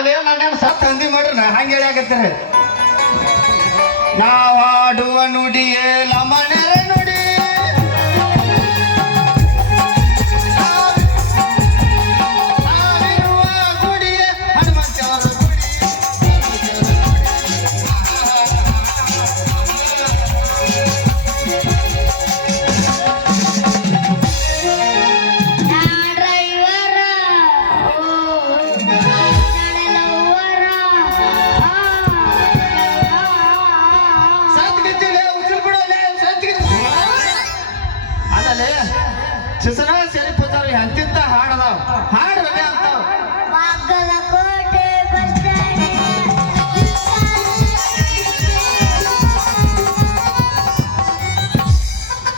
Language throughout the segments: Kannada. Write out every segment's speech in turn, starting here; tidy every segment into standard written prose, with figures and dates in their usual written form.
ಅಲ್ಲವೇ ನಾನು ಸತ್ ಹಂದಿ ಮಾಡ್ರಿ ನಾ ಹಂಗೆ ಹೇಳಾಕತ್ತೀರಿ ನಾವಾಡುವ ನುಡಿಯೇ ಲಮಣರ ನುಡಿ ನಾವಿರುವ ಗುಡಿಯೇ ಹನುಮಂತವರ ಗುಡಿ ಶಿಸನ ಸೆರಿ ಪೂಜಾರ ಅಂತಿಂತ ಹಾಡದಾವ ಹಾಡ್ಬೇಕೆ ಅಂತಾವ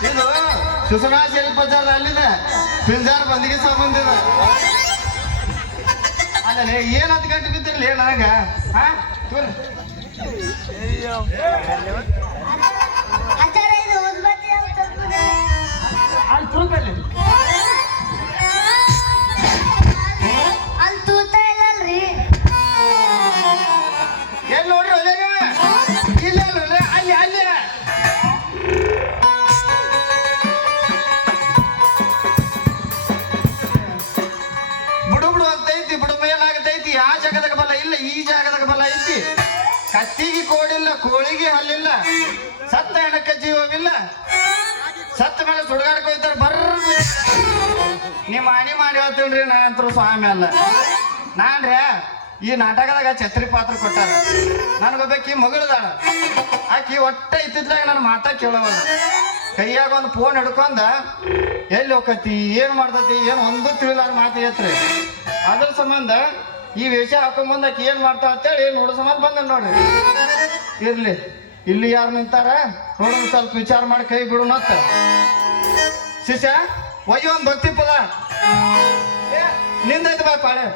ಇದು ಶಿಸನ ಸೆರಿ ಪೂಜಾರ ಅಲ್ಲಿದೆ ಪಿಂಜಾರ್ ಬಂದಿಗೆ ಸಂಬಂಧಿದ ಅಲ್ಲೇ ಏನ್ ಹತ್ತು ಗಂಟೆ ಬಿದ್ದಿರ್ಲಿ ನನಗ ಹಾ ಅಲ್ಲಿ ತುರುಕಲ್ಲಿ ಅಲ್ಲಿ ತೂತ ಇಲ್ಲಲ್ರಿ ಎಲ್ಲಿ ನೋಡ್ರಿ ಒಳ್ಳೆಗ ಇಲ್ಲ ಅಲ್ಲಿ ಅಲ್ಲಿ ಬಿಡು ಅಂತ ಐತಿ ಬಿಡು ಮೇಲಾಗತೈತಿ ಆ ಜಾಗದಾಗ ಬಲ್ಲ ಇಲ್ಲ ಈ ಜಾಗದಾಗ ಬಲ್ಲ ಐತಿ ಕತ್ತಿಗೆ ಕೋಡಿಲ್ಲ ಕೋಳಿಗೆ ಹಲ್ಲಿಲ್ಲ ಸತ್ತ ಹೆಣಕ್ಕ ಜೀವವಿಲ್ಲ ಸತ್ತ ಮೇಲೆ ಸುಡುಗಾಡಕ್ಕೆ ಹೋಗ್ತಾರೆ ಬರ್ರಿ ನಿಮ್ಮ ಆಣಿ ಮಾಡಿ ಹೇಳ್ತೀನ್ರಿ ನಾ ಅಂತರು ಸ್ವಾಮಿ ಅಲ್ಲ ನಾನ್ರಿ ಈ ನಾಟಕದಾಗ ಛತ್ರಿ ಪಾತ್ರ ಕೊಟ್ಟಾರ ನನಗೊಬ್ಬಾಕಿ ಮಗಳದಾಳ ಆಕಿ ಒಟ್ಟ ಇತ್ತಿದ್ದಾಗ ನನ್ನ ಮಾತಾ ಕೇಳವಲ್ಲ ಕೈಯಾಗ ಒಂದು ಫೋನ್ ಹಿಡ್ಕೊಂಡ ಎಲ್ಲಿ ಹೋಗತಿ ಏನ್ ಮಾಡ್ತತಿ ಏನ್ ಒಂದು ತಿಳಿಲಾರ ಮಾತು ಐತ್ರಿ ಅದ್ರ ಸಂಬಂಧ ಈ ವೇಷ ಹಾಕೊಂಡ್ ಆಕಿ ಏನ್ ಮಾಡ್ತಾ ಅಂತೇಳಿ ನೋಡೋ ಸಂಬಂಧ ಬಂದ ನೋಡ್ರಿ ಇರ್ಲಿ ಇಲ್ಲಿ ಯಾರು ನಿಂತಾರ ನೋಡೋಣ ಸ್ವಲ್ಪ ವಿಚಾರ ಮಾಡಿ ಕೈ ಬಿಡುನತ್ತ ಶಿಷ್ಯ ಒಯ್ಯ ಒಂದು ಭಕ್ತಿ ಪದ ನಿಂದೈತೆ ಬಾ ಪಾಳೆ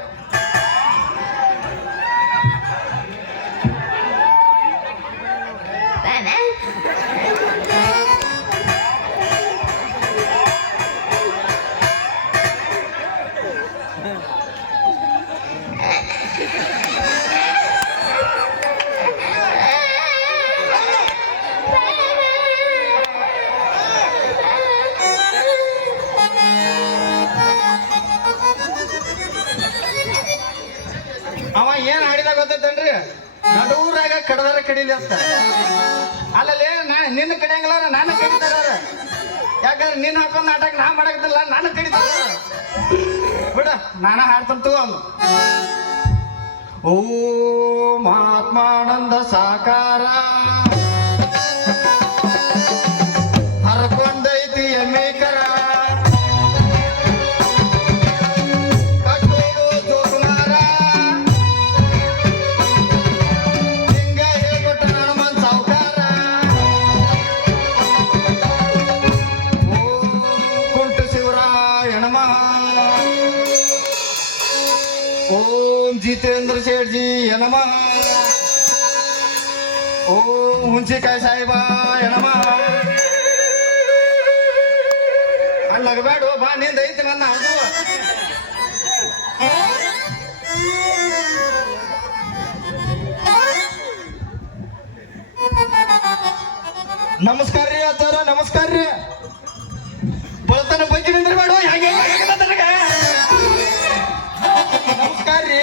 ಅವ ಏನ್ ಹಾಡಿದಾಗ ಗೊತ್ತೈತೇನ್ರಿ ನಡೂರಾಗ ಕಡದಾರ ಕಡಿಲಿ ಅಂತ ಅಲ್ಲಲ್ಲಿ ನಿನ್ನ ಕಡಿಯಂಗಿಲ್ಲ ನಾನು ಕಡಿತಾರ ಯಾಕಂದ್ರೆ ನಿನ್ನ ಹಾಕೊಂಡ್ ನಾಟಕ ನಾ ಮಾಡಕತ್ತಿಲ್ಲ ನಾನು ಕಡಿತಾರ ಬಿಡ ನಾನ ಹಾಡ್ತಾನ ತಗೋ ಓ ಮಹಾತ್ಮಾನಂದ ಸಾಕಾರ ಹರ್ಕೊಂಡೈತಿ ಎಮ್ಮೇಕರ ओम जितेंद्र सेठ जी नमः ओम हुंचिकाय साहेबा नमः ಅಲ್ಲಿ ನಗಬೇಡ ಬಾ ನಿಂದ ಐತಿ ನನ್ನ ಅದು ನಮಸ್ಕಾರ ರೀ ಅತ್ತಾರ ನಮಸ್ಕಾರ ರೀ ಬಳತನ ಬಗ್ಗೆ ನಿಂದ್ರಿ ಬೇಡ ಹೆಂಗೆ ನಮಸ್ಕಾರ ರೀ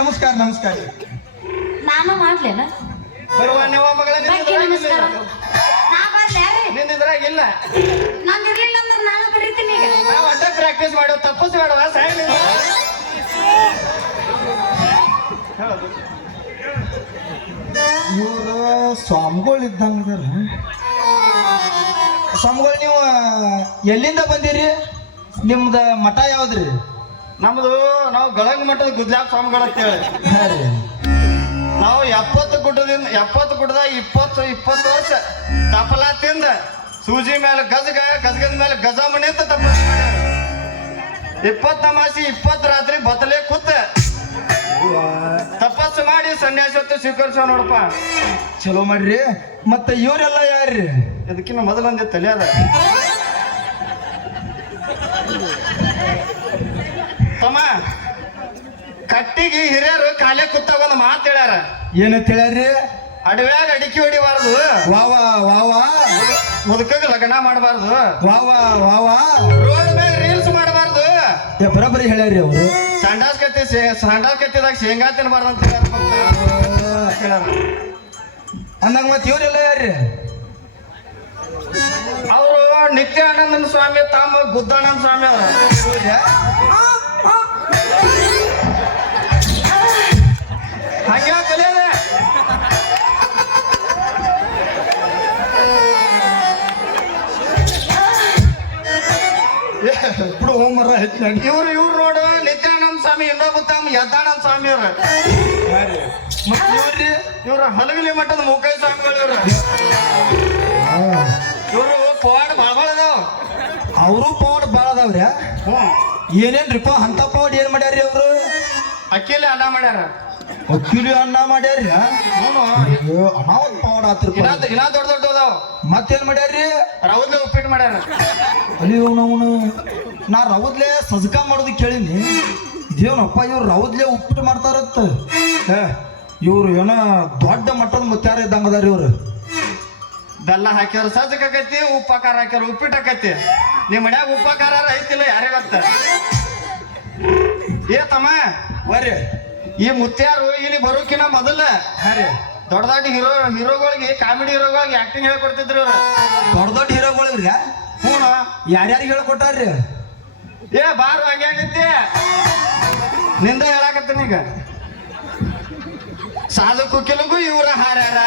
ನಮಸ್ಕಾರ ನಮಸ್ಕಾರ ನಾನು ಮಾಡ್ಲೇನ ಬರುವ ನೀವು ಮಗಳ ನಿಂದಿದ್ರಾಗಿಲ್ಲ ನಾನು ಇರ್ಲಿಲ್ಲ ಅಂದ್ರೆ ನಾನು ಬರೀತೀನಿ ಈಗ ನಾವು ಅಡ್ಡ ಪ್ರಾಕ್ಟೀಸ್ ಮಾಡೋ ತಪ್ಪಸ್ ಬೇಡವಾ ಸಾಯ್ ಇವರು ಸ್ವಾಮಿಗಳು ಇದ್ದಂಗ ಸ್ವಾಮಿಗಳು ನೀವು ಎಲ್ಲಿಂದ ಬಂದಿರಿ ನಿಮ್ದ ಮಠ ಯಾವ್ದ್ರಿ ನಮ್ದು ನಾವು ಗಳಂಗ ಮಠದ ಗುದ್ಲಾಪ್ ಸ್ವಾಮಿಗಳು ಅಂತೇಳಿ ನಾವು 70 ಗುಡ್ಡದ 20 ವರ್ಷ ತಪಲ ತಿಂದ ಸೂಜಿ ಮೇಲೆ ಗಜಗದ ಮೇಲೆ ಗಜಮಣಿ ಅಂತ ತಪಸ್ 20 ಅಮಾಸಿ 20 ರಾತ್ರಿ ಬತ್ತಲೆ ಕೂತ ತಪಸ್ಸು ಮಾಡಿ ಸನ್ಯಾಸಿ ಹೊತ್ತು ಸ್ವೀಕರಿಸೋ ನೋಡಪ್ಪ ಚಲೋ ಮಾಡ್ರಿ ಮತ್ತೆ ಇವರೆಲ್ಲ ಯಾರ್ರಿ ಇದಕ್ಕಿನ್ನ ಮೊದಲೊಂದೇ ತಲೆ ಅದ ತಮ್ಮ ಕಟ್ಟಿಗೆ ಹಿರಿಯರು ಕಾಲೇ ಕುತ್ತಾಗ ಒಂದು ಮಾತು ಹೇಳ್ಯಾರ. ಏನಂತ ಹೇಳ್ಯಾರ್ರಿ? ಅಡವ್ಯಾಗ ಅಡಿಕೆ ಹೊಡಿಬಾರ್ದು, ವಾವಾ ವಾವಾ ಮುದುಕಗ್ ಲಗ್ನ ಮಾಡಬಾರ್ದು, ವಾವಾ ವಾವಾ ರೋಡ್ ಮ್ಯಾಗ ರೀಲ್ಸ್ ಮಾಡಬಾರ್ದು, ಬರೋಬ್ಬರಿ ಹೇಳ್ಯಾರ್ರಿ ಅವರು. ಸಂಡಾಸ್ ಕತ್ತಿದಾಗ ಶೇಂಗಾ ತಿನ್ಬಾರ್ದು ಅಂತ ಹೇಳ್ಯಾರ. ಅಂದಂಗ ಮತ್ತೆ ಇವ್ರೆಲ್ಲ ಯಾರ್ರಿ? ಅವರು ನಿತ್ಯಾನಂದನ ಸ್ವಾಮಿ ತಾಮ ಗುದ್ದಾನಂದ ಸ್ವಾಮಿ ಅವ್ರ. ಹಂಗ ಕಲಿಯದ ఇప్పుడు ಹೋಮರ ಹೆಚ್ಚಾಗಿ ಇವ್ರು ನೋಡು ನಿತ್ಯಾನಂದ ಸ್ವಾಮಿ ಇನ್ನೊಬ್ಬ ತಾಮ ಯದ್ದಾನಂದ ಸ್ವಾಮಿ ಅವ್ರ. ಮತ್ತೆ ಇವ್ರಿ ಇವ್ರ ಹಲಗಲಿ ಮಠದ ಮುಖೈ ಸ್ವಾಮಿಗಳು ಇವ್ರ. ಇವ್ರು ಪವಾಡ ಬಾಳ ಅದಾವ. ಅವರು ಪವಾಡ ಬಾಳ ಅದಾವ್ರಿ. ಏನೇನ್ರಿಪ್ಪ ಅಂತ ಪವಾಡ ಏನ್ ಮಾಡ್ಯಾರ್ರಿ ಅವರು? ಅಕ್ಕಿಲೆ ಅನ್ನ ಮಾಡ್ಯಾರ. ಅಕ್ಕಿಲಿ ಅನ್ನ ಮಾಡ್ಯಾರ್ರಿ. ಅನಾವತ್ ಪವಾಡ ಆತ್ರಿ. ಇನ್ನ ದೊಡ್ಡ ದೊಡ್ಡ ಅದಾವ. ಮತ್ತೇನ್ ಮಾಡ್ಯಾರ್ರಿ? ರೌದ್ಲೆ ಉಪ್ಪಿಟ್ಟು ಮಾಡ್ಯಾರ. ಅಲ್ಲಿ ಅವನು ನಾ ರೌದ್ಲೆ ಸಜ್ಕಾ ಮಾಡೋದು ಕೇಳಿನಿ. ಇದೇನಪ್ಪ ಇವ್ರು ರೌದ್ಲೆ ಉಪ್ಪಿಟ್ಟು ಮಾಡ್ತಾರತ್ತ. ಇವ್ರು ಏನೋ ದೊಡ್ಡ ಮಟ್ಟದ ಮುತ್ಯಾರ ಇದ್ದಂಗ ಅದಾರ ಇವ್ರು. ಬೆಲ್ಲ ಹಾಕ್ಯಾರ ಸಜ್ಜಕ್ ಆಕೈತಿ, ಉಪ್ಪ ಖಾರ ಹಾಕ್ಯಾರ ಉಪ್ಪಿಟ್ಟು ಆಕೈತಿ. ನಿಮ್ ಮನ್ಯಾಗ ಉಪ್ಪ ಖಾರ ಐತಿಲ್ಲ ಯಾರಿಗತ್ತ? ಏ ತಮ್ಮ ಬರ್ರಿ, ಈ ಮುತ್ಯಾರು ಇಲ್ಲಿ ಬರೋಕಿನ ಮೊದಲ ದೊಡ್ಡ ದೊಡ್ಡ ಹೀರೋಗಳಿಗೆ ಕಾಮಿಡಿ ಹೀರೋಗಳಿಗೆ ಆಕ್ಟಿಂಗ್ ಹೇಳ್ಕೊಡ್ತಿದ್ರು ಇವ್ರ. ದೊಡ್ಡ ದೊಡ್ಡ ಹೀರೋಗಳಿವ್ರಿ. ಹ್ಞೂ ಯಾರ್ಯಾರಿಗೆ ಹೇಳ್ಕೊಟ್ಟಾರ್ರಿ? ಏ ಬಾರು ಹಂಗೈತಿ ನಿಂದ ಹೇಳಾಕತ್ತೀನಿ ಈಗ. ಸಾಧು ಕುಕಿಲಗೂ ಇವ್ರ ಹಾರ್ಯಾರ,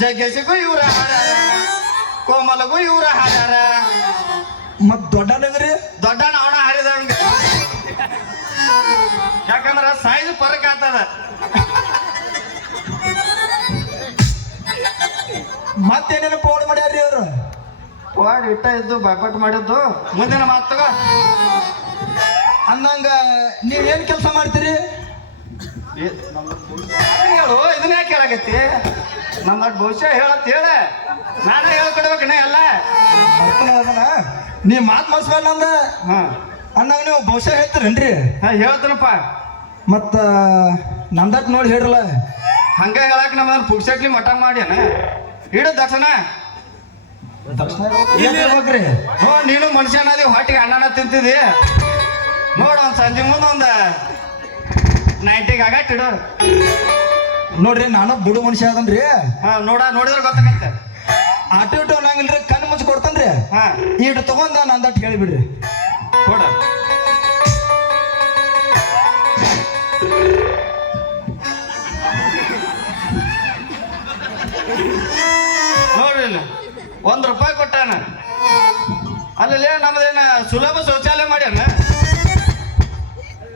ಜಗ್ಗೇಶಿಗೂ ಇವ್ರ ಹಾರ್ಯಾರ, ಕೋಮಲಗೂ ಇವ್ರ ಹಾರ್ಯಾರ. ಮತ್ ದೊಡ್ಡನಗ್ರಿ? ದೊಡ್ಡ ಅವನ ಹಾರಿದಂಗ. ಯಾಕಂದ್ರ ಸೈಜ್ ಫರಕ್ ಆಗ್ತದ. ಮತ್ತೇನೇನು ಪೌಡ್ ಮಾಡ್ಯಾರ್ರಿ ಅವ್ರು? ಪವಾಡ ಇಟ್ಟ ಇದ್ದು ಬಾಯ್ಪಾಟ್ ಮಾಡಿದ್ದು. ಮುಂದಿನ ಮಾತು ಅಂದಂಗ ನೀವೇನ್ ಕೆಲಸ ಮಾಡ್ತೀರಿ? ಹೇಳು, ಇದನ್ನ ಯಾಕೆ ಹೇಳಾಕತ್ತಿ? ನಮ್ಮ ಭವಿಷ್ಯ ಹೇಳತ್ ಹೇಳ, ನಾನೇ ಹೇಳ್ಕೊಡ್ಬೇಕಣ್ಣ ಎಲ್ಲ. ನೀ ಮಾತ್ ಮಾಡಿಸ್ಬೇಡ ನಂದ. ಅಂದಂಗ ನೀವು ಬಹುಶಃ ಹೇಳ್ತೀರೇನ್ರಿ? ಹೇಳ್ತೀನಪ್ಪ. ಮತ್ತ ನಂದಟ್ ನೋಡಿ ಹೇಳ್ರಲ್ಲ. ಹಂಗ ಹೇಳಕ್ ನಮ್ಮ ಪುಗ್ಸಟ್ಲಿ ಮಠ ಮಾಡ್ಯಾನ ಇಡು ದಕ್ಷಣ. ಹೇಳ್ಬೇಕ್ರಿ. ನೀನು ಮನುಷ್ಯನದಿ ಹೊಟ್ಟಿಗೆ ಅನ್ನ ತಿಂತಿದಿ. ನೋಡ ಒಂದ್ ಸಂಜೆ ಮುಂದೆ ಒಂದ 90 ಆಗಟ್ ಇಡು. ನೋಡ್ರಿ ನಾನು ಬಿಡು ಮನುಷ್ಯ ಅದನ್ರಿ. ನೋಡಿದ್ರೆ ಗೊತ್ತಾಗತ್ತೆ. ಆಟೋ ಇಟ್ಟು ಅನ್ನಂಗಿಲ್ರಿ, ಕಣ್ಣು ಮುಚ್ಚಿ ಕೊಡ್ತಾನ್ರಿ. ಇಟ್ಟು ತಗೊಂಡ ನಂದಟ್ ಹೇಳಿಬಿಡ್ರಿ. ಕೊಡ. ನೋಡ್ರಿ ₹1 ಕೊಟ್ಟಾನ. ಅಲ್ಲೇ ನಮ್ದೇನ ಸುಲಭ ಶೌಚಾಲಯ ಮಾಡ್ಯಾನ.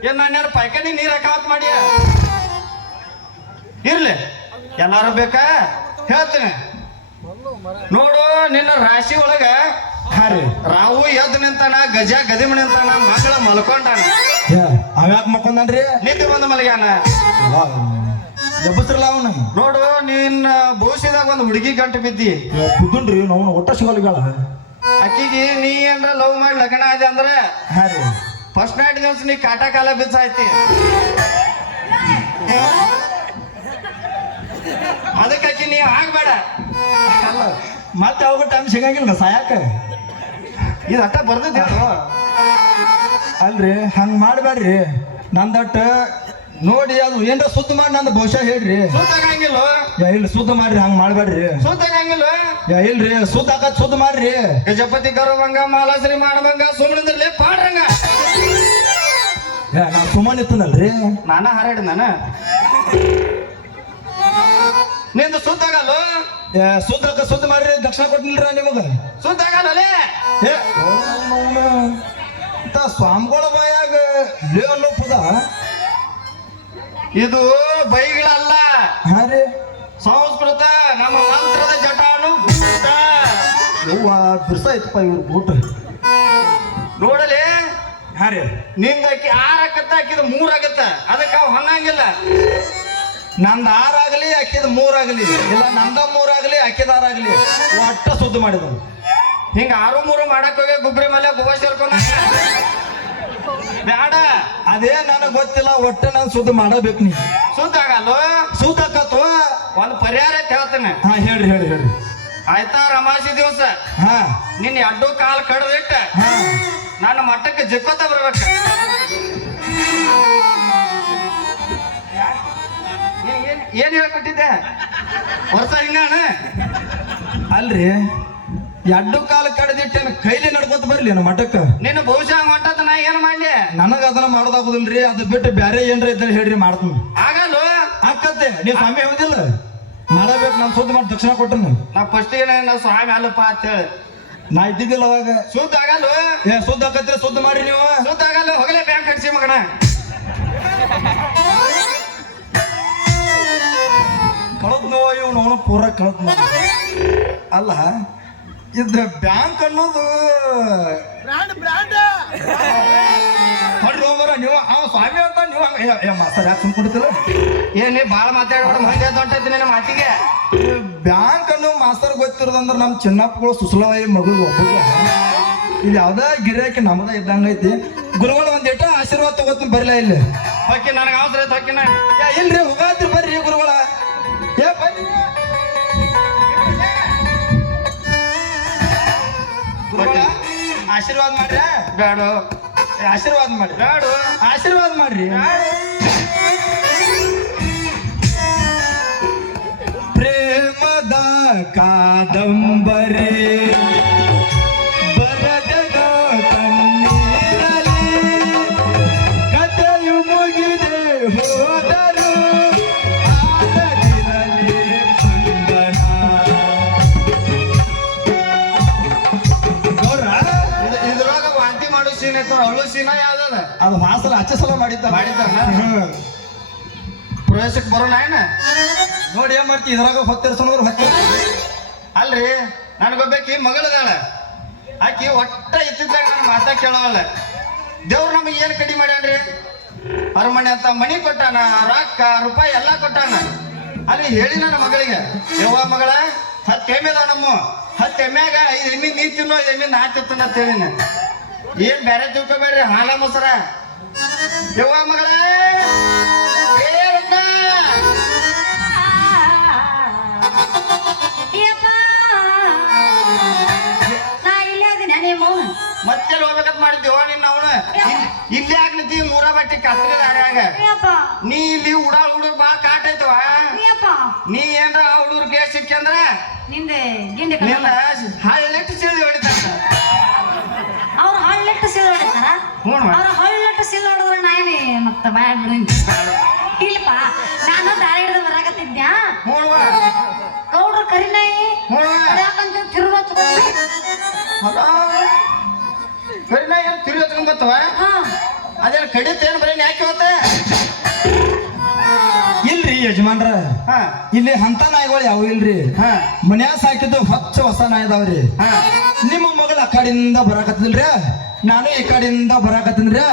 ಏನ್ ನಾನು ಪೈಕಾನಿ ನೀರ್ ಹಾಕಾವತ್ ಮಾಡ್ಯ. ಇರ್ಲಿ, ಎಲ್ಲಾರು ಬೇಕಾ ಹೇಳ್ತೀನಿ. ನೋಡು ನಿನ್ನ ರಾಶಿ ಒಳಗ ರಾವು ಎದ್ ನಿಂತಾನ, ಗಜ ಗದಿಮಣಿ ನಿಂತಾನ, ಮಗಳ ಮಲ್ಕೊಂಡಾನ. ಅವ್ಯಾಕ ಮಕ್ಕೊಂದನ್ರಿ? ನಿಂತು ಬಂದ ಮಲಗ್ಯಾನ. ಎಬ್ಬಸ್ರಲ್ಲ ಅವನ. ನೋಡು ನಿನ್ನ ಭವಿಷ್ಯದಾಗ ಒಂದು ಹುಡುಗಿ ಗಂಟು ಬಿದ್ದಿ. ಬುದ್ಧನ್ರಿ ನಾವು ಒಟ್ಟ ಸಿಗೋಲಿಗಳ. ಅಕ್ಕಿಗೆ ನೀ ಏನ್ರ ಲವ್ ಮಾಡಿ ಲಗ್ನ ಆದೆ ಅಂದ್ರ ಫಸ್ಟ್ ನೈಟ್ ದಿವಸ ನೀ ಕಾಟ ಕಾಲ ಬಿದ್ದಾಯ್ತಿ. ಅದಕ್ಕೆ ಅಕ್ಕಿ ನೀ ಆಗ್ಬೇಡ. ಅಲ್ಲ ಮತ್ತೆ ಅವಾಗ ಟೈಮ್ ಸಿಗಂಗಿಲ್ಲ ಸಾಯಾಕ. ಇದು ಅಟ್ಟ ಬರ್ದಿದ್ದೇನು? ಅಲ್ರಿ ಹಂಗ್ ಮಾಡ್ಬೇಡ್ರಿ. ನಂದಟ್ಟ ನೋಡಿ ಅದು ಏನ್ರ ಸುದ್ದ ಮಾಡಿ ನಂದು ಬಹುಶಃ ಹೇಳ್ರಿ. ಸುತ್ತಾಗಂಗಿಲ್ಲ. ಇಲ್ಲ ಸುದ್ದ ಮಾಡ್ರಿ, ಹಂಗ್ ಮಾಡ್ಬೇಡ್ರಿ. ಸುತ್ತಾಗಂಗಿಲ್ಲ. ಇಲ್ರಿ ಸುದ್ದ ಹಾಕತ್ ಸುದ್ದ ಮಾಡ್ರಿ. ಗಜಪತಿ ಗರುವಂಗ ಮಾಲಾಶ್ರೀ ಮಾಡವಂಗ ಸುಮ್ಮನಿಂದ್ರಲೇ ಪಾಡ್ರಂಗ. ನಾ ಸುಮ್ಮನೆ ಇತ್ತನಲ್ರಿ. ನಾನ ಹಾರಾಡಿ ನಿಂದು ಸುತ್ತಾಗಲ್ಲ. ಸುದ್ದ ಮಾಡ್ರಿ, ದಕ್ಷಿಣ ಕೊಟ್ಟಿಲ್ರ ನಿಮಗ. ಸುತ್ತಾಗಲ್ಲೇ ಸ್ವಾಮಿಗಳ ಬಾಯಾಗ ಲೇ ಅನ್ನೋ ಪದ. ಇದು ಬೈಗಳಲ್ಲ, ಸಂಸ್ಕೃತ. ನಮ್ಮ ಮಂತ್ರದ ಜಟಾನು ಬಿರ್ಸಾಯ್ತಪ್ಪ ಇವ್ರ ಬೂಟ. ನೋಡಲಿ ನಿಂದ ಅಕ್ಕಿ 6 ಆಗತ್ತ, ಅಕ್ಕಿದ 3 ಆಗತ್ತ. ಅದಕ್ಕೆ ಅವ್ ಹಂಗಂಗಿಲ್ಲ. ನಂದು 6 ಆಗಲಿ ಅಕ್ಕಿದ 3 ಆಗಲಿ, ಇಲ್ಲ ನಂದ 3 ಆಗಲಿ ಅಕ್ಕಿದ 6 ಆಗಲಿ, ಒಟ್ಟ ಸುದ್ದ ಮಾಡಿದ. ಹಿಂಗ 6-3 ಮಾಡಕ್ ಹೋಗಿ ಗುಬ್ರಿ ಮಲೆ ಗುಬ ಸೇರ್ಕೊಂಡ ಬ್ಯಾಡ ಅದೇ ನನಗ್ ಗೊತ್ತಿಲ್ಲ ಒಟ್ಟ ನಾನು ಸುದ್ದಿ ಮಾಡಬೇಕು ನೀ ಸುದ್ದ ಆಗಲ್ಲ ಸೂತಕ್ಕತ್ತು. ಒಂದು ಪರಿಹಾರ ಅಂತ ಹೇಳ್ತೇನೆ. ಹಾ ಹೇಳ್ರಿ ಹೇಳ್ರಿ ಹೇಳ್ರಿ. ಆಯ್ತಾ ರಮಾಸಿ ದಿವಸ ಹಾ ನಿನ್ನ ಅಡ್ಡು ಕಾಲು ಕಡ್ದಿಟ್ಟ ಹಾ ನನ್ನ ಮಠಕ್ಕೆ ಜಿಕ್ಕೋತ ಬರ್ಬೇಕು. ಏನ್ ಹೇಳ್ಕೊಟ್ಟಿದ್ದೆ ವರ್ಷ ಹಿಂಗಾಣ ಅಲ್ರಿ ಎಡ್ಡು ಕಾಲ ಕಡ್ದಿಟ್ಟೇನ ಕೈಲಿ ನಡ್ಕೊತ ಬರ್ಲಿ ನಮ್ಮ ಮಠಕ್ಕ. ನಿನ್ನ ಬಹುಶಃ ಮಟ್ಟದ ನಾ ಏನ್ ಮಾಡ್ಲಿ? ನನಗ ಅದನ್ನ ಮಾಡೋದಾಗುದಿಲ್ರಿ. ಅದು ಬಿಟ್ಟು ಬ್ಯಾರೆ ಏನ್ರ ಇದ್ರೆ ಹೇಳ್ರಿ ಮಾಡ್ತೀನಿ. ಆಗಲ್ಲ ಆಕತ್ತೆ ನೀವ್ ಸ್ವಾಮಿ ಹೋದಿಲ್ಲ ಮಾಡಬೇಕು. ನಾನು ಸುದ್ದಿ ಮಾಡಿ ದಕ್ಷಿಣ ಕೊಟ್ಟನು. ನಾ ಫಸ್ಟ್ ನಾವು ಸ್ವಾಮಿ ಅಲ್ಲಪ್ಪ ಅಂತ ಹೇಳಿ ನಾ ಇದ್ದಿದ್ದಿಲ್ಲ ಅವಾಗ. ಸುದ್ದ ಆಗಲ್ಲ ಸುದ್ದ ಆಕತ್ರಿ ಸುದ್ದಿ ಮಾಡ್ರಿ ನೀವು. ಸುದ್ದ ಆಗಲ್ಲ ಹೋಗಲೇ ಬ್ಯಾಂಕ್ ಹಡ್ಸಿ ಮಗಣ. ಕಳದ್ ನೋವು ಇವ್ನು ಅವನು ಪೂರ ಕಳದ್ ನೋವು. ಅಲ್ಲ ಇದ್ರ ಬ್ಯಾಂಕ್ ಅನ್ನೋದು ಹೊಡ್ರಿ ಹೋಗ್ಬರ ನೀವು ಅವ ಸ್ವಾಮಿ ಅಂತ ನೀವು ಮಾಸ್ತರ್ ಯಾಕೆ ಸುಮ್ಕೊಂಡಿಲ್ಲ? ಏನೇ ಬಾಳ ಮಾತಾಡ್ಬೇಡ, ಮಂದಿ ದೊಡ್ಡೈತಿ ನಿನ್ನ ಮಾತಿಗೆ. ಬ್ಯಾಂಕ್ ಅನ್ನೋ ಮಾಸ್ತರ್ ಗೊತ್ತಿರೋದಂದ್ರ ನಮ್ ಚಿನ್ನಪ್ಪಗಳು ಸುಸಲವಾಯಿ ಮಗಳು ಒಬ್ಬ ಇದು ಯಾವ್ದ ಗಿರಾಕಿ ನಮ್ಮದ ಇದ್ದಂಗೈತಿ. ಗುರುಗಳು ಒಂದಿಟ ಆಶೀರ್ವಾದ ತಗೋತೀನಿ ಬರ್ಲಾ ಇಲ್ಲಿ. ಹೊಕ್ಕಿ ನನಗೆ ಅವಸರ ಐತೆ ಹೊಕ್ಕಿನ. ಇಲ್ರಿ ಹೋಗಾದ್ರಿ ಬರ್ರಿ ಗುರುಗಳ. ಏ ಬರ್ರಿ ಗುರುಗಳ ಆಶೀರ್ವಾದ ಮಾಡ್ರಿ. ಬೇಡ ಆಶೀರ್ವಾದ ಮಾಡ್ರಿ. ಬೇಡ ಆಶೀರ್ವಾದ ಮಾಡ್ರಿ. ಪ್ರೇಮದ ಕಾದಂಬರಿ ಬರದದ ಕಣ್ಣೀರಲಿ ಕಥೆಯು ಮುಗಿದೆ ಹೋದರು ಆದದಿರಲಿ ಬಂಧನ. ಇದ್ರೊಳಗ ವಾಂತಿ ಮಾಡೋ ಸೀನ್ ಐತ, ಅಳು ಸೀನ ಯಾವ್ದದ? ಅದು ಹಾಸಲ ಹಚ್ಚ ಸಲ ಮಾಡಿದ್ದ ಪ್ರವೇಶಕ್ಕೆ ಬರೋಣ ಏನ? ನೋಡಿ ಏನ್ ಮಾಡ್ತಿ ಇದ್ರಾಗ ಹೊತ್ತಿರ್ಸೋದ್ರ ಹೊತ್ತಿರ. ಅಲ್ರಿ ನನಗೊಬ್ಬಾಕಿ ಮಗಳದಾಳ. ಆಕಿ ಒಟ್ಟ ಇತ್ತಿದ್ದಾಗ ನನ್ನ ಮಾತಾ ಕೇಳೋಲ್ಲ. ದೇವ್ರು ನಮಗೆ ಏನ್ ಕಡಿಮೆ ಮಾಡ್ಯಾನ್ರಿ? ಅರಮನೆ ಅಂತ ಮನಿ ಕೊಟ್ಟಾನ, ರೊಕ್ಕ ರೂಪಾಯಿ ಎಲ್ಲಾ ಕೊಟ್ಟಾನ. ಅಲ್ಲಿ ಹೇಳಿ ನನ್ನ ಮಗಳಿಗೆ, ಯವ್ವ ಮಗಳ 10 ಎಮ್ಮೆ ಅದಾವ ನಮ್ಮ 10 ಎಮ್ಮೆಗ 5 ಎಮ್ಮೆ ನೀ ತಿನ್ನೋ 5 ಎಮ್ಮೆ ನಾ ತಿನ್ನ ಅಂತ ಹೇಳಿನ. ಏನ್ ಬೇರೆ ತಿಳ್ಕೊಬೇಡ್ರಿ, ಹಾಲ ಮೊಸರ. ಯವ್ವ ಮಗಳ ಮತ್ತೆ ಹೋಗ್ಬೇಕಂತ ಮಾಡಿದ್ದೇವ ನಿನ್ನ ಅವನು. ಇಲ್ಲೇ ಆಗ್ಲತಿ ಮೂರ ಬಟ್ಟಿ ಕತ್ರಿ ದಾರ್ಯಾಗ. ನೀ ಇಲ್ಲಿ ಹುಡುಗ ಬಾ ಕಾಟ ಐತವ. ನೀ ಏನ್ರ ಆ ಹುಡುಗರಿಗೆ ಸಿಕ್ಕಂದ್ರ ನಿನ್ನ ಹಳ್ಳಿಟ್ಟು ಸೀಳಿ ಹೊಡಿತಾರ. ಅವ್ರು ಹಳ್ಳಿಟ್ಟು ಸೀಲ್ ಹೊಡಿತಾರ. ಅವ್ರ ಹಳ್ಳಿಟ್ಟು ಸೀಲ್ ಹೊಡೆದ್ರೆ ನಾನೇ ಮತ್ತ ಮಾಡ್ಬಿಡಿ. ಇಲ್ಲಪ್ಪ ನಾನು ದಾರಿ ಹಿಡಿದು ಬರಾಕತ್ತಿದ್ಯಾ. ಗೌಡ್ರ ಕರಿನಾಯಿ ಯಾಕಂತ ತಿರುಗ ಕರಿನಾಯಿ ಏನ್ ತಿರುಗಿ ಹಚ್ಕೊಂಡ್ ಬರ್ತವ? ಅದೇನು ಕಡಿತೇನು ಬರೀ ಯಾಕೆ ಹೋತ? ಇಲ್ರಿ ಯಜಮಾನ್ರ, ಇಲ್ಲಿ ಅಂತ ನಾಯಿಗಳು ಯಾವ ಇಲ್ರಿ. ಮನ್ಯಾಗ ಸಾಕಿದ್ದು ಹೊಸ ನಾಯಿ ಅದಾವ್ರಿ. ನಿಮ್ಮ ಮಗಳ ಆ ಕಡೆಯಿಂದ ಬರಾಕತ್ತಿಲ್ರಿ, ನಾನು ಈ ಕಡೆಯಿಂದ ಬರಾಕತ್ತೀನ್ರಿ.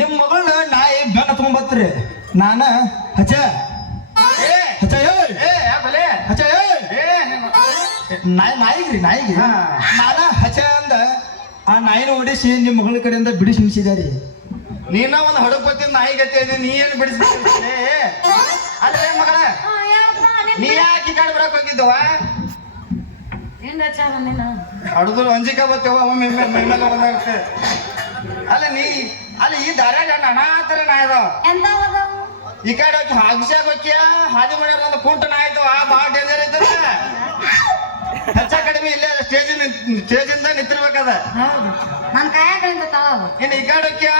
ನಿಮ್ ಮಗಳ ನಾಯಿ ಬೆನ್ನ ತಗೊಂಬತ್ರಿ. ನಾನ ಹಚ್ಚ ಹಚ್ಚ ಹಚ್ಚ ನಾಯಿಗ್ರಿ ನಾಯಿಗೆ ನಾನ ಹಚ್ಚ ಅಂದ ಆ ನಾಯಿನ ಓಡಿಸಿ ನಿಮ್ ಮಗಳ ಕಡೆಯಿಂದ ಬಿಡಿಸಿ ನಿಲ್ಸಿದಾರಿ. ನೀನ ಒಂದು ಹೊಡಪತ್ತಿನ ನಾಯಿ ಗತಿ ಇದೆ, ನೀ ಏನು ಬಿಡಿಸ್ಬಿಟ್ಟೆ? ಅಲ್ಲೇ ಮಗಳ ನೀ ಯಾಕೆ ಕಾಡ್ ಬರಕ್ ಹೋಗಿದ್ದವ? ಅಡ್ದು ಅಂಜಿಕೆ ಬರ್ತೇವ ಒಮ್ಮೆ ಮೇಲೆ ಬಂದಾಗುತ್ತೆ. ಅಲ್ಲ ನೀ ಅಲ್ಲಿ ಈ ದಾರ್ಯಾಗ ನಾನಾತರ ನಾಯಿ ಅದಾವ. ಈ ಕಡೆ ಹೋಗಿ ಹಗ್ಸ್ಯಾಗ ಹೋಗ್ಯ ಹಾದಿ ಮಾಡ್ಯಾರ ಒಂದು ಕುಂಟ ನಾಯಿ ಆಯ್ತು. ಭಾಳ ಡೇಂಜರ್ ಐತದ. ಹೆಚ್ಚ ಕಡಿಮೆ ಇಲ್ಲೇ ಸ್ಟೇಜಿಂದ ನಿಂತಿರ್ಬೇಕದ. ನನ್ ಕಾಯಗಳಿಂದ ತಳದು ಇನ್ನು ಈ ಕಡೆ ಹೋಗ್ಯ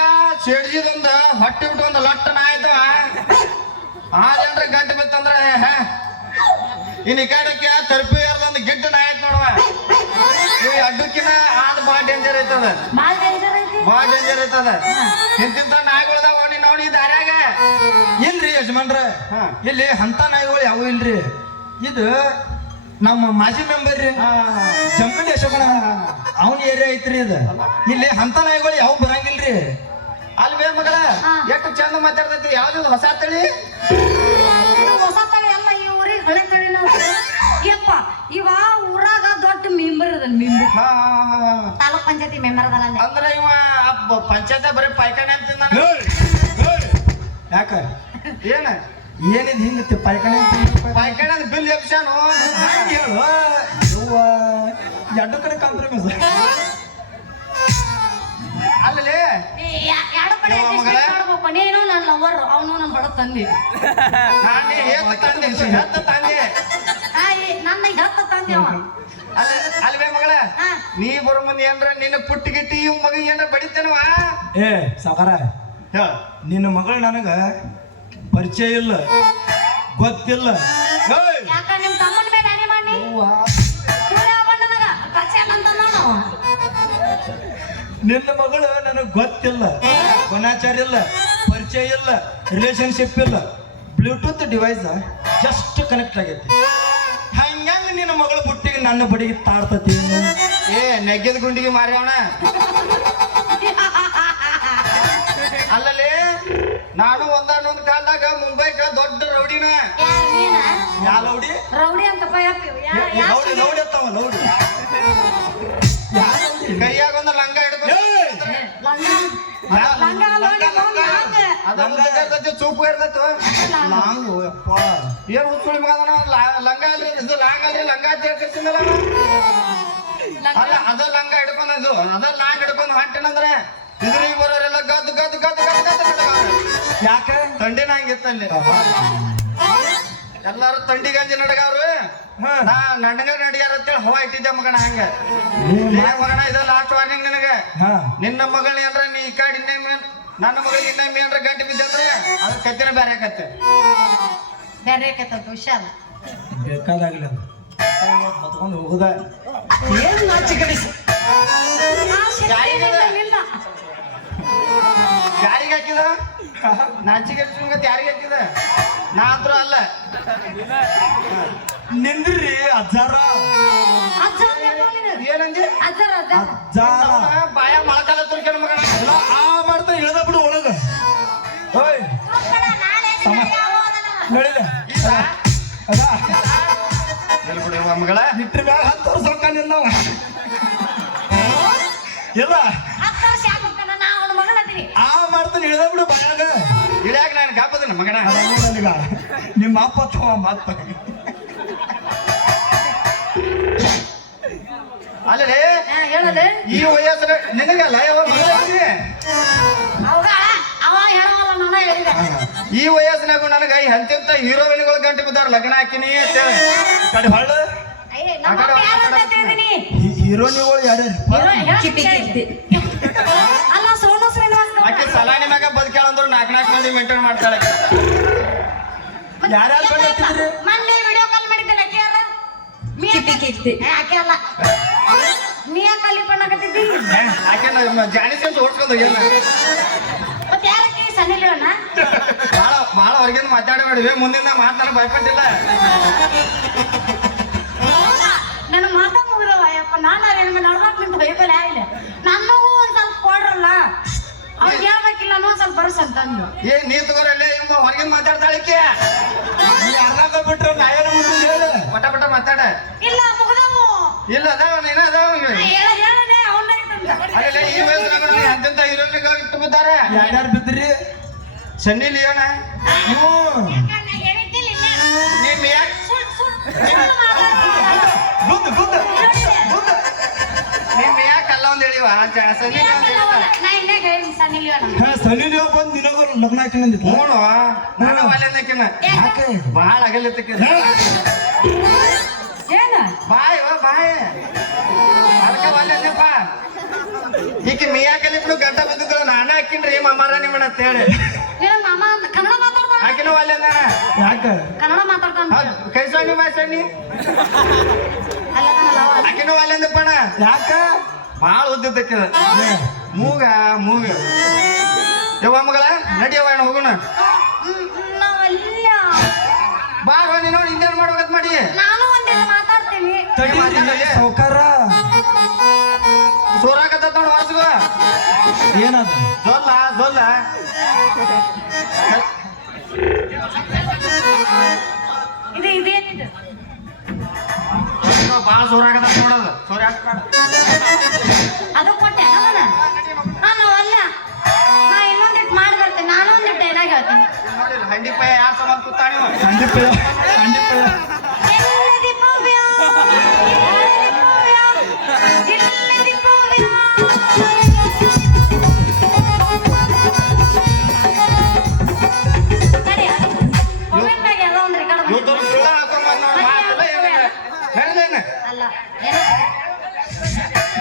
ಶೇಡ್ಜಿದೊಂದು ಹೊಟ್ಟಿ ಬಿಟ್ಟು ಒಂದು ಲಟ್ಟ ನಾಯಿ ಆಯ್ತು. ಆ ಜನರ ಗಂಟು ಬಿತ್ತಂದ್ರ ಇನ್ನು ಈ ಕಡೆ ಹೋಗ್ಯ ತರ್ಪಿ ಒಂದು ಗಿಡ್ಡ ನಾಯಿ ಆಯ್ತು ನೋಡುವ. ಈ ಅಡ್ಡಕ್ಕಿನ ಆದ ಭಾಳ ಡೇಂಜರ್ ಐತದ. ಭಾಳ ಡೇಂಜರ್ ಐತದ. ಇಂತಿಂತ ನಾಯಿಗಳದಾವ ನೀನ್ ನೋಡಿ ಈ ದಾರ್ಯಾಗ. ಇಲ್ರಿ ಯಜಮಾನ್ರ, ಇಲ್ಲಿ ಅಂತ ನಾಯಿಗಳು ಯಾವ ಇಲ್ರಿ. ಇದು ನಮ್ಮ ಮಾಜಿ ಮೆಂಬರ್ ರೀ ಜಂಕಂಡಿ ಅಶೋಕಣ ಅವನ ಏರಿಯಾ ಐತ್ರಿ ಇದು. ಇಲ್ಲಿ ಅಂತ ನಾಯಿಗಳು ಯಾವ ಬರಂಗಿಲ್ರಿ. ಅಲ್ವೇ ಮಗಳ ಎಷ್ಟು ಚಂದ ಮಾತಾಡ್ತೈತಿ. ಯಾವ್ದು ಹೊಸ ತಳಿ? ಹೊಸ ತಳಿ ಅಲ್ಲ, ಈ ಊರಿಗೆ ಹಳೆ ತಳಿ. ಯಪ್ಪ ಇವ ಊರಾಗ ದೊಡ್ಡ ಮೆಂಬರ್ ನಿಂದು ಹಾ ತಾಲೂಕ್ ಪಂಚಾಯತಿ ಮೆಂಬರ್ ಅದಲ್ಲ ಅಂದ್ರೆ ಇವ ಪಂಚಾಯತ್ ಬರೀ ಪಾಯ್ಕಾನೆ ಅಂತ ತಿಂದಾನ. ಯಾಕ ಏನ ಏನಿದ್ ಹಿಂಗತ್ತೆ ಪಾಯ್ಕಣೆ ಪಾಯ್ಕಾನೆ ಅಂದ್ರೆ ಬಿಲ್ ಎಪ್ಸಾನು ಹೇಳು ಯವ್ವ ಎರಡು ಕಡೆ ಕಾಂಪ್ರಮೈಸ್ ಅಲ್ಲೇ ಎರಡು ಕಡೆ ಮಾಡ್ಬೇಕು ನೀನು ನನ್ನ ಲವರ್ ಅವನು ನನ್ನ ಬಡ ತಂದಿ ನಾನೇ ಹೇತ ತಂದೆ ಹೆತ್ತ ತಂದೆ ನನ್ನ ಹೆತ್ತ ತಂದೆ ಅವ ಅಲ್ವೇ ಮಗಳ ಹಾ. ನೀ ಬರೋ ಮುಂದೆ ಏನ್ರ ನಿನ್ನ ಪುಟ್ಟಿ ಗಿಟ್ಟಿ ಇವ್ ಮಗ ಏನ್ರ ಬಡಿತೇನವ ಏ ಸಾಕಾರ ಹೇಳ ನಿನ್ನ ಮಗಳು ನನಗ ಪರಿಚಯ ಇಲ್ಲ ಗೊತ್ತಿಲ್ಲ ಏಯ್! ಯಾಕ ನಿಮ್ ತಮ್ಮನ ಮೇಲೆ ಹನಿ ಮಾಡಿ ಬಣ್ಣದಾಗ ಪರಿಚಯ ಅಂತ ನೋಡು ನಿನ್ನ ಮಗಳು ನನಗೆ ಗೊತ್ತಿಲ್ಲ ಗುಣಾಚಾರ ಇಲ್ಲ ಪರಿಚಯ ಇಲ್ಲ ರಿಲೇಶನ್ಶಿಪ್ ಇಲ್ಲ ಬ್ಲೂಟೂತ್ ಡಿವೈಸ್ ಜಸ್ಟ್ ಕನೆಕ್ಟ್ ಆಗೈತಿ ಹಂಗಂಗ ನಿನ್ನ ಮಗಳ ಬುಟ್ಟಿಗೆ ನನ್ನ ಬಡಿಗೆ ತಾಡ್ತತಿ ಏ ನೆಗ್ಗೆದ ಗುಂಡಿಗೆ ಮಾರ್ಯವಣ ಅಲ್ಲಲ್ಲಿ ನಾನು ಒಂದಾನೊಂದ್ ಕಾಲದಾಗ ಮುಂಬೈಗ ದೊಡ್ಡ ರೌಡಿನ ಯಾ ಲೌಡಿ ರೌಡಿ ಅಂತ ಲೌಡಿ ಲೌಡಿ ಅತ್ತವ ಲೌಡಿ ಕೈಯಾಗ ಒಂದು ಲಂಗ ಹಿಡ್ಕೊಂಡು ಅದ ಚೂಪು ಇರ್ತೈತು ಲಾಂಗು ಯಪ್ಪ ಏನ್ ಹುಚ್ಚುಳಿ ಮಗನ ಲಂಗ ಅಲ್ರಿ ಇದು ಲಾಂಗ್ ಅಲ್ರಿ ಲಂಗ ಅಂತ ಹೇಳ್ತಿರ್ತೀನಲ್ಲ ಅಲ್ಲ ಅದ ಲಂಗ ಹಿಡ್ಕೊಂಡು ಇದು ಅದ ಲಾಂಗ್ ಹಿಡ್ಕೊಂಡು ಹೊಂಟೇನಂದ್ರೆ ಇದ್ರಿಗೆ ಬರೋರೆಲ್ಲ ಗದ್ದು ಗದ್ದು ಗದ್ದು ಗದ್ದು ಗದ್ದು ನಡಗಾವ್ರೆ. ಯಾಕೆ ತಂಡಿನ ಹಂಗಿತ್ತಲ್ಲಿ ಎಲ್ಲಾರು ತಂಡಿ ಗಂಜಿ ನಡಗಾವ್ರು ಹಾ. ನಾ ನಡಗ ನಡಿಯಾರ ಅಂತೇಳಿ ಹವಾ ಇಟ್ಟಿದ್ದೆ ಮಗನ ಹಂಗ ಮಗನ ಇದು ಲಾಸ್ಟ್ ವಾರ್ನಿಂಗ್ ನಿನಗೆ ಹಾ ನಿನ್ನ ಮಗಳನ್ನ ಏನ್ರ ನೀ ಈ ಕಡೆ ಇನ್ನೊಮ್ಮೆ ನನ್ನ ಮಗಳಿಗೆ ಇನ್ನೊಮ್ಮೆ ಏನ್ರ ಗಂಟೆ ಬಿದ್ದಂದ್ರೆ ಅದ್ರ ಕತ್ತಿನ ಬೇರೆ ಕತ್ತೆ ಬೇರೆ ಕತ್ತ ಹುಷಾರ್ ಬೇಕಾದಾಗ್ಲಿ ಅದು ಮತ್ಕೊಂಡು ಹೋಗುದ ಏನ್ ನಾಚಿ ಕಡಿಸಿ ಯಾರಿಗೆ ಹಾಕಿದ ನಾಚಿಗೆ ಯಾರಿಗೆ ಹಾಕಿದ ನಾ ಅಂತ್ರ ಅಲ್ಲ ನಿಂದ್ರಿ ಅಜ್ಜಾರ ಏನಂದಿ ಅಜ್ಜಾರ ಬಾಯ ಮೊಳಕಾಲ ತುರ್ಕೇನ ಮಗನ ಎಲ್ಲ ಆ ಮಾಡ್ತಾ ಇಳ್ದ ಬಿಡು ಒಳಗ ಓಯ್ ನೋಡಿದ ಅದ ಹೇಳ್ಬಿಡುವ ಮಗಳ ಇಟ್ರ ಮ್ಯಾಗ 10 ವರ್ಷ ರೊಕ್ಕ ನಿನ್ನವ ಇಲ್ಲ ಆ ಮಾಡ್ತಾನೆ ಇಳ್ದ ಬಿಡು ಬಾಯಾಗ ಇಳ್ಯಾಕ ನಾನು ಗಾಪದನ ಮಗನ ನನಗ ನಿಮ್ಮ ಅಪ್ಪ ತವ ಮಾತ ಅಲ್ಲೇ ಹೇಳದೆ ಈ ವಯಸ್ಸಿನ ನಿನಗಲ್ಲ ಯಾವ ಮಗಳಾಗಿ ಅವ ಹೇಳಲ್ಲ ನಾನು ಹೇಳಿದೆ ಈ ವಯಸ್ಸಿನಾಗೂ ನನಗ ಎಂತೆಂತ ಹೀರೋಯಿನ್ಗಳ ಗಂಟೆ ಬಿದ್ದಾರ ಲಗ್ನ ಹಾಕಿನಿ ಅಂತೇಳಿ ಕಡೆ ಹೊಳ್ಳ ಹೀರೋನಿಗಳು ಅಲ್ಲ ಸೋನು ಶ್ರೀನಿವಾಸ್ ಆಕೆ ಸಲಾನಿ ಮ್ಯಾಗ ಬದುಕ್ಯಾಳ ಅಂದ್ರು 4 ಮಂದಿ ಮೇಂಟೈನ್ ಮಾಡ್ತಾಳೆ ಯಾರ್ಯಾರು ಬಂದಿರ್ತಿದ್ರಿ ಮೊನ್ನೆ ವಿಡಿಯೋ ಕಾಲ್ ಮಾಡಿದ್ದೆ ಆಕೆ ಯಾರ ಆಕೆ ಅಲ್ಲ ನೀ ಯಾಕೆ ಅಲ್ಲಿ பண்ணಕತ್ತಿದ್ದಿ ಆಕೆ ಜಾಣಿಸ್ಕೊಂಡು ಓಡ್ಸ್ಕೊಂಡು ಹೋಗ್ಯಾನ ಮತ್ತೆ ಯಾರಕ್ಕೆ ಸನ್ನಿ ಲಿಯೋನ ಭಾಳ ಹೊರಗಿಂದ ಮಾತಾಡಬೇಡಿವೆ ಮುಂದಿನ ಮಾತಾಡ ಭಯಪಟ್ಟಿಲ್ಲ ನನ್ನ ಮಾತಾ ಮುಗಿದವ ಯಪ್ಪ ನಾನು ನಡ್ದಾಕ್ ನಿಂತು ಬೈಬಲ್ ಆಗಿಲ್ಲ ನನ್ನಗೂ ಒಂದ್ ಸ್ವಲ್ಪ ಕೊಡ್ರಲ್ಲ ಅವ್ರಿಗೆ ಹೇಳ್ಬೇಕಿಲ್ಲ ಅನ್ನೋ ಸ್ವಲ್ಪ ಬರಸ್ ಅಂತಂದು ಏ ನೀ ತಗೋರಲ್ಲೇ ಇಮ್ಮ ಹೊರಗಿಂದ ಮಾತಾಡ್ತಾಳಿಕೆ ಯಾರಾಗ ಬಿಟ್ರೆ ನಾಯನ ಮುಂದೆ ಹೇಳ ಪಟ ಪಟ ಮಾತಾಡ ಇಲ್ಲ ಮುಗಿದವು ಇಲ್ಲ ಅದಾವ ನೀನ ಅದಾವ ಹೇಳನೆ ಅವನ್ನ ಅಲ್ಲೇ ಈ ವಯಸ್ಸಿನಾಗ ಎಂತೆಂತ ಹೀರೋಯಿನ್ಗಳು ಇಟ್ಟು ಬಿದ್ದಾರೆ ಯಾರ್ಯಾರು ಬಿದ್ರಿ ಸನ್ನಿ ಲಿಯೋನ ಇವು ನಿಮ್ ಯಾಕೆ ಗುದ್ದ ಗುದ್ದ ಗುದ್ದ ನಿಮ್ ಯಾಕೆ ಅಲ್ಲ ಒಂದ್ ಹೇಳಿವ ಸನ್ನಿ ಹಾ ಸನಿ ನೀವು ಬಂದು ನಿನಗೂ ಲಗ್ನ ಹಾಕಿನಂದಿತ್ತು ನೋಡು ನಾನು ವಾಲ್ಯದಕ್ಕಿನ ಯಾಕೆ ಭಾಳ ಅಗಲಿದ್ದಕ್ಕಿನ ಏನ ಬಾಯ್ ಬಾಯ್ ಅದಕ್ಕೆ ವಾಲ್ಯದಪ್ಪ ಈಕೆ ಮಿಯಾಕಲ್ಲಿ ಬಿಡು ಗಂಟ ಬಿದ್ದಿದ್ರು ನಾನೇ ಹಾಕಿನ್ರಿ ಮಾಮಾರ ನಿಮ್ಮನ್ನ ಅಂತ ಹೇಳಿ ಮಾಮ ಕನ್ನಡ ಮಾತಾಡ್ತಾನ ಹಾಕಿನ ವಾಲ್ಯದ ಯಾಕೆ ಕನ್ನಡ ಮಾತಾಡ್ತಾನ ಕೈ ಸಣ್ಣಿ ಬಾಯ್ ಸಣ್ಣಿ ಹಾಕಿನ ವಾಲ್ಯದಪ್ಪಣ ಯಾಕೆ ಭಾಳ ಉದ್ದಿದ್ದಕ್ಕಿದ ಮೂಗ ಮೂಗ ಯವ್ವ ಮಗಳ ನಡಿಯವ್ವ ಅಣ್ಣ ಹೋಗೋಣ ನಾವಲ್ಲ ಬಾರ ನೀನು ಇನ್ನೇನು ಮಾಡ್ಬೇಕಂತ ಮಾಡಿ ನಾನು ಒಂದಿನ ಮಾತಾಡ್ತೀನಿ ತಡೀರಿ ಸೌಕಾರ ಸೋರಾಕತ್ತ ನೋಡು ವಾರ್ಸ್ಗೋ ಏನದ ಜೊಲ್ಲ ಜೊಲ್ಲ ಇದೇನಿದು ಭಾಳ ಸೋರಾಕತ್ತ ನೋಡೋದು ಸೋರ ಅದು ಕೊಟ್ಟೆ ಅವನ ನಾವಲ್ಲ ನಾ ಇನ್ನೊಂದಿಟ್ಟು ಮಾಡಿ ಬರ್ತೇನೆ ನಾನು ಒಂದಿಟ್ಟು ಡೈಲಾಗ್ ಹೇಳ್ತೀನಿ ನೋಡಿಲ್ಲ ಹಂಡಿ ಪೈ ಯಾರು ಸಂಬಂಧ ಕೂತಾಣಿವ ಖಂಡಿತ ಎಲ್ಲದಿ ಭವ್ಯ, ಎಲ್ಲದಿ ಭವ್ಯ. ತಡಿ, ಮೊಬೈಲ್ನಾಗ ಎಲ್ಲ ಒಂದು ರೆಕಾರ್ಡ್ ಮಾಡಿ ಯೂಟ್ಯೂಬ್ ಸುಳ್ಳ ಹಾಕೊಂಡ್ ನೋಡಿ ಮಾತಲ್ಲ ಏನಿಲ್ಲ ಹೇಳಿದೇನೆ ಅಲ್ಲ ಏನೋ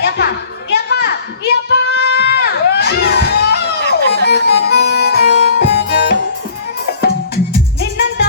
ಯಪ್ಪ ಯಪ್ಪ ಯಪ್ಪ ನಿನ್ನಂತ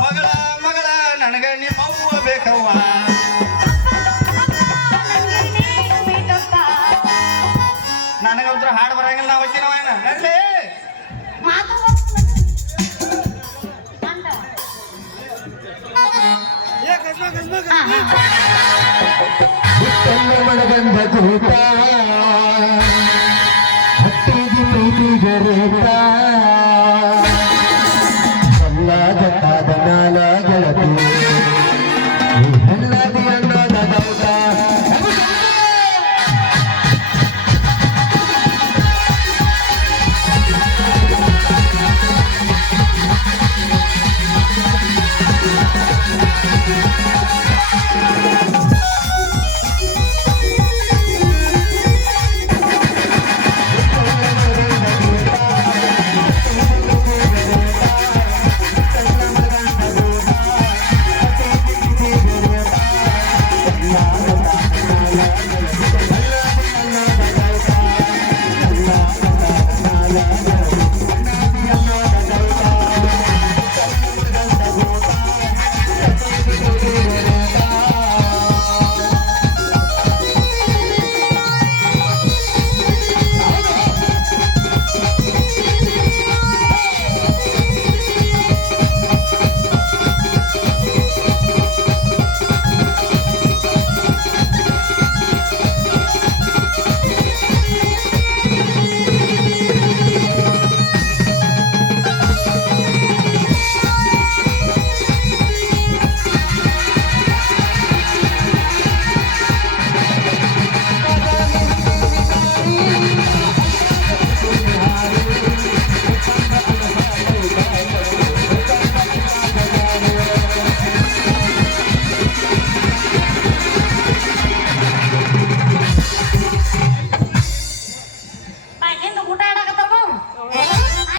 ಮಗಳ ಮಗಳ ನನಗ ನಿಮ್ಮ ಅವ್ವ ಬೇಕವ್ವ ನನಗ ಒಂಥರ ಹಾಡು ಬರಂಗಿಲ್ಲ ನಾ ಹೋಗ್ತೀನವ ಏನ ನಡ್ಲಿ ಮನಗಂಧ ಕೂತ ಹಟ್ಟಿಗೆ ಪ್ರೀತಿ ಗರೇತ